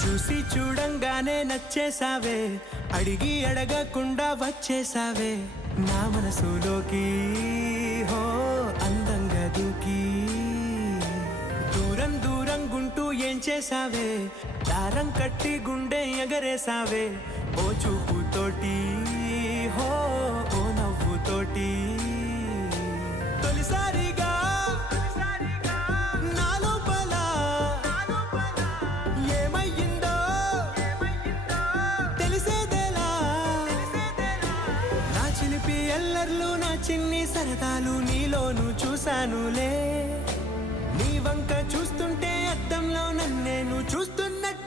చూసి చూడంగానే నచ్చేసావే, అడిగి అడగకుండా వచ్చేసావే నా మనసులోకి. హో అందంగా దూకి దూరం దూరం గుంటూ ఏం చేసావే, దారం కట్టి గుండె ఎగరేసావే ఓ చూపుతోటి. హో ఓ నవ్వుతోటి తొలిసారిగా నా లోపల ఏమయ్యిందో తెలిసేదేలా. నా చిలిపి ఎల్లర్లు నా చిన్ని సరదాలు నీలోను చూశానులే. నీ వంక చూస్తుంటే అద్దంలో నన్నేను చూస్తున్నట్టు